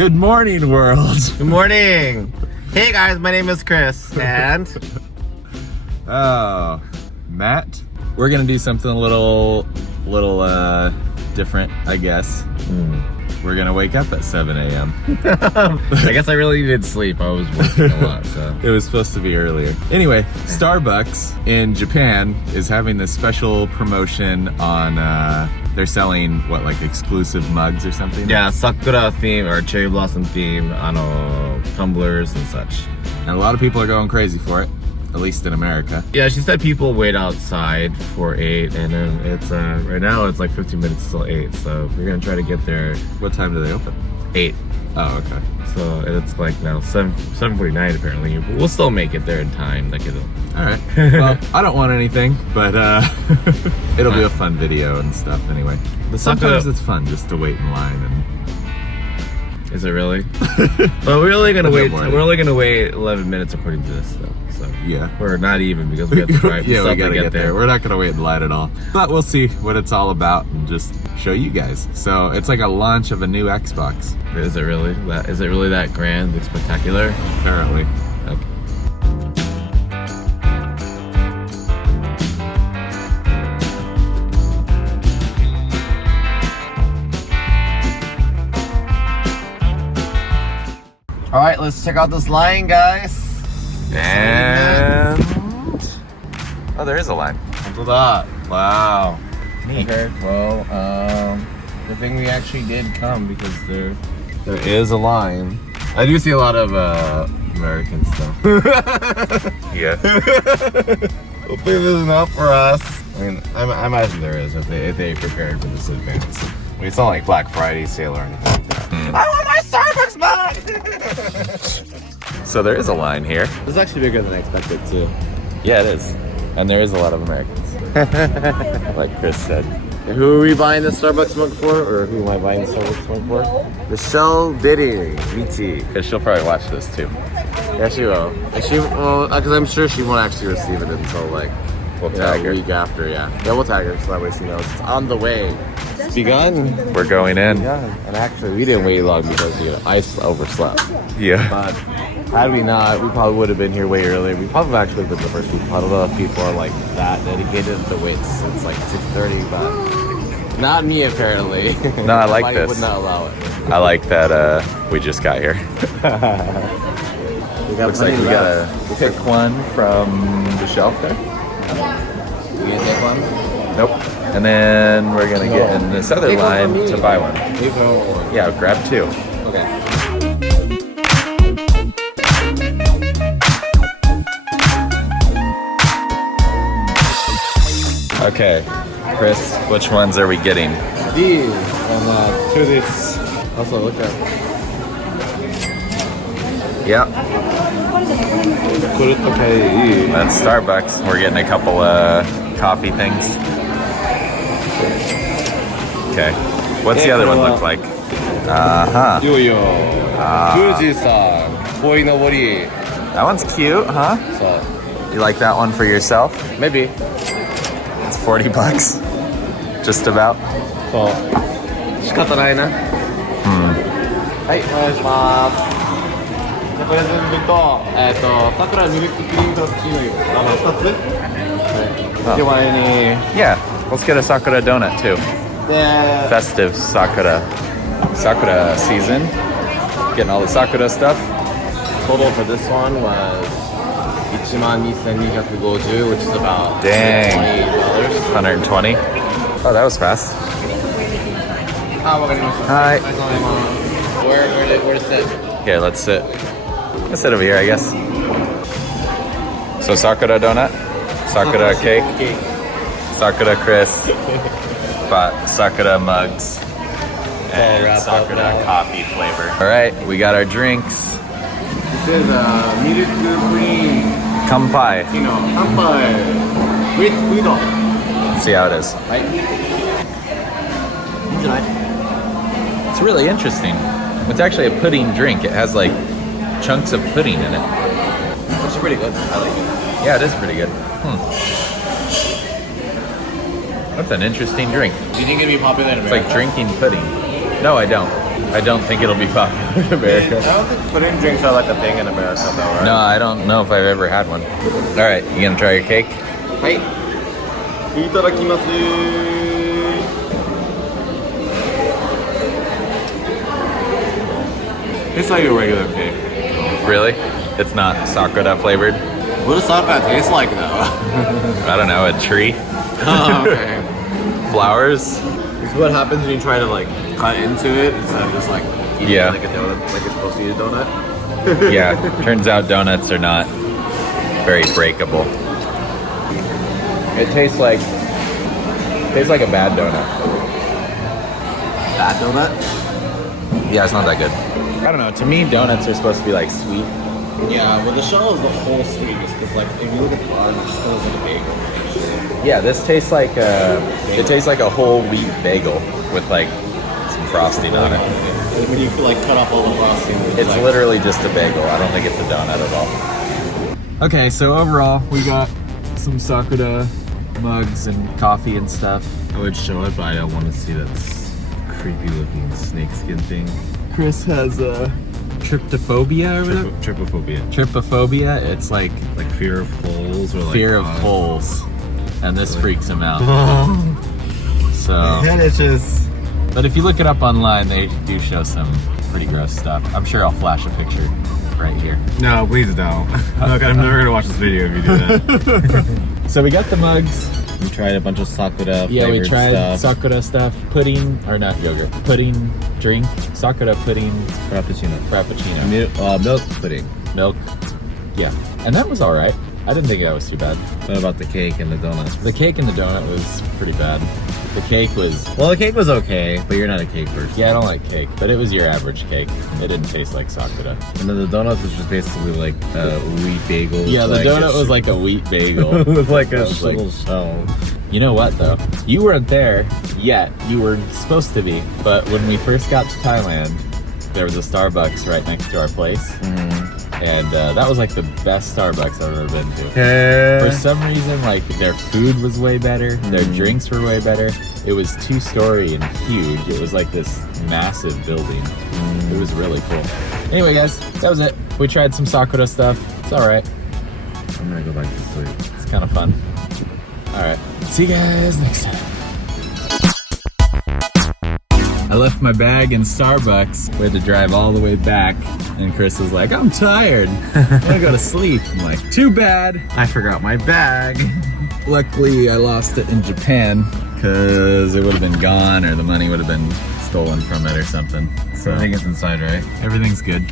Good morning, world. Good morning. Hey guys, my name is Chris, and Oh, Matt. We're gonna do something a little different, I guess. We're gonna wake up at 7 a.m. I guess I really needed sleep. I was working a lot, so. It was supposed to be earlier. Anyway, Starbucks in Japan is having this special promotion on, they're selling, what, like exclusive mugs or something? Yeah, Sakura theme or cherry blossom theme, tumblers and such. And a lot of people are going crazy for it, at least in America. Yeah, she said people wait outside for 8, and then it's, right now it's like 15 minutes till 8, so we're gonna try to get there. What time do they open? 8. Oh, okay. So it's like now 7:49 apparently, but we'll still make it there in time. Like it'll. All right. Well, I don't want anything, but it'll be a fun video and stuff anyway. But sometimes it's fun just to wait in line and. Is it really? But we're only gonna wait. We're only gonna wait 11 minutes according to this, though. So yeah, we're not even because we have to drive. Yeah, we gotta get there. We're not gonna wait in line at all. But we'll see what it's all about and just show you guys. So it's like a launch of a new Xbox. Is it really? Is it really that grand and spectacular? Apparently. Okay. All right, let's check out this line, guys. And oh, there is a line. Wow. Neat. Okay. Well, the thing we actually did come because there is a line. I do see a lot of American stuff. Yeah. Hopefully this is enough for us. I mean, I imagine there is if they prepared for this advance. I mean, it's not like Black Friday sale or anything like that. I want my Starbucks mug! So there is a line here. It's actually bigger than I expected too. Yeah, it is. And there is a lot of Americans. Like Chris said. Who are we buying the Starbucks mug for? Or who am I buying the Starbucks mug for? Michelle Biddy, VT. Because she'll probably watch this too. Yeah, she will. And because I'm sure she won't actually receive it until like We'll tag her. a week after, yeah. Yeah, we'll tag her so that way she knows it's on the way. It's begun. We're going in. Yeah, and actually we didn't wait long because I overslept. Yeah. But had we not, we probably would have been here way earlier. We probably actually been the first people. I don't know if people are like that dedicated to wait since like 6:30, but not me apparently. No, I like this. Would not allow it. I like that we just got here. Looks like we gotta pick one from the shelf there. You gonna take one? Nope. And then we're gonna get in this other line to buy one. Yeah, grab 2. Okay. Okay, Chris, which ones are we getting? These and to this. Also look at. Yep. That's Starbucks. We're getting a couple coffee things. Okay. What's the other one look like? Uh-huh. Fuji-san, Koi no Mori. That one's cute, huh? So You like that one for yourself? maybe. It's $40. Just about. So 仕方ないな。はい、お願いします。これ全部と、桜ミルククリームカプチーノ2つ。手前に。 Yeah, let's get a Sakura donut too. で、 Festive Sakura season. Getting all the Sakura stuff. total for this one was 12,250, which is about Dang. $20. 120. Oh, that was fast. Hi. Where to sit? Here, let's sit. Let's sit over here, I guess. So Sakura donut, Sakura cake, Sakura Chris, bought Sakura mugs, and Sakura coffee flavor. All right, we got our drinks. This is milk cream. Kampai. Kampai with udon. Let's see how it is. Right? It's really interesting. It's actually a pudding drink. It has like chunks of pudding in it. It's pretty good. I like it. Yeah, it is pretty good. That's an interesting drink. Do you think it'd be popular in It's America? like drinking pudding. No, I don't. I don't think it'll be popular in America. I don't think pudding drinks are like a thing in America though, right? No, I don't know if I've ever had one. All right, you gonna try your cake? はい。いただきます。It's like a regular cake. Really? It's not Sakura flavored? What does Sakura taste like though? I don't know, a tree? Oh, okay. Flowers? This is what happens when you try to like cut into it instead of just like eating it like a donut, like you're supposed to eat a donut. Yeah, turns out donuts are not very breakable. It tastes like a bad donut. Bad donut? Yeah, it's not that good. I don't know, to me donuts are supposed to be like sweet. Yeah, well the shell is the whole sweetness because like if you look at the bottom, it just feels like a bagel. Yeah, this tastes like it tastes like a whole wheat bagel with like some frosting on it. When you like cut off all the frosting, It's like, literally just a bagel. I don't think it's a donut at all. Okay, so overall, we got some Sakura mugs and coffee and stuff. I would show it, but I don't want to see that creepy looking snakeskin thing. Chris has tryptophobia or whatever? Trypophobia. Trypophobia, it's like fear of holes or like fear of holes. And this freaks him out. So, My head itches. but if you look it up online, they do show some pretty gross stuff. I'm sure I'll flash a picture right here. No, please don't. Look, I'm never gonna watch this video if you do that. So we got the mugs. We tried a bunch of Sakura Yeah, we tried stuff. Sakura stuff. Pudding, or not yogurt. Pudding drink. Sakura pudding. Frappuccino. Milk pudding. Milk. Yeah. And that was alright. I didn't think that was too bad. What about the cake and the donuts? The cake and the donut was pretty bad. The cake was... Well, the cake was okay, but you're not a cake person. Yeah, I don't like cake, but it was your average cake. It didn't taste like Sakura. And then the donuts was just basically like a wheat bagel. Yeah, the donut was like a wheat bagel. It was like a was like- little shell. You know what though? You weren't there yet. You were supposed to be. But when we first got to Thailand, there was a Starbucks right next to our place. And that was like the best Starbucks I've ever been to. For some reason, like their food was way better. Their drinks were way better. It was 2-story and huge. It was like this massive building. It was really cool. Anyway guys, that was it. We tried some Sakura stuff. It's alright. I'm gonna go back to sleep. It's kind of fun. Alright. See you guys next time. I left my bag in Starbucks. We had to drive all the way back. And Chris was like, I'm tired. I'm gonna go to sleep. I'm like, too bad. I forgot my bag. Luckily, I lost it in Japan because it would have been gone or the money would have been stolen from it or something. So I think it's inside, right? everything's good.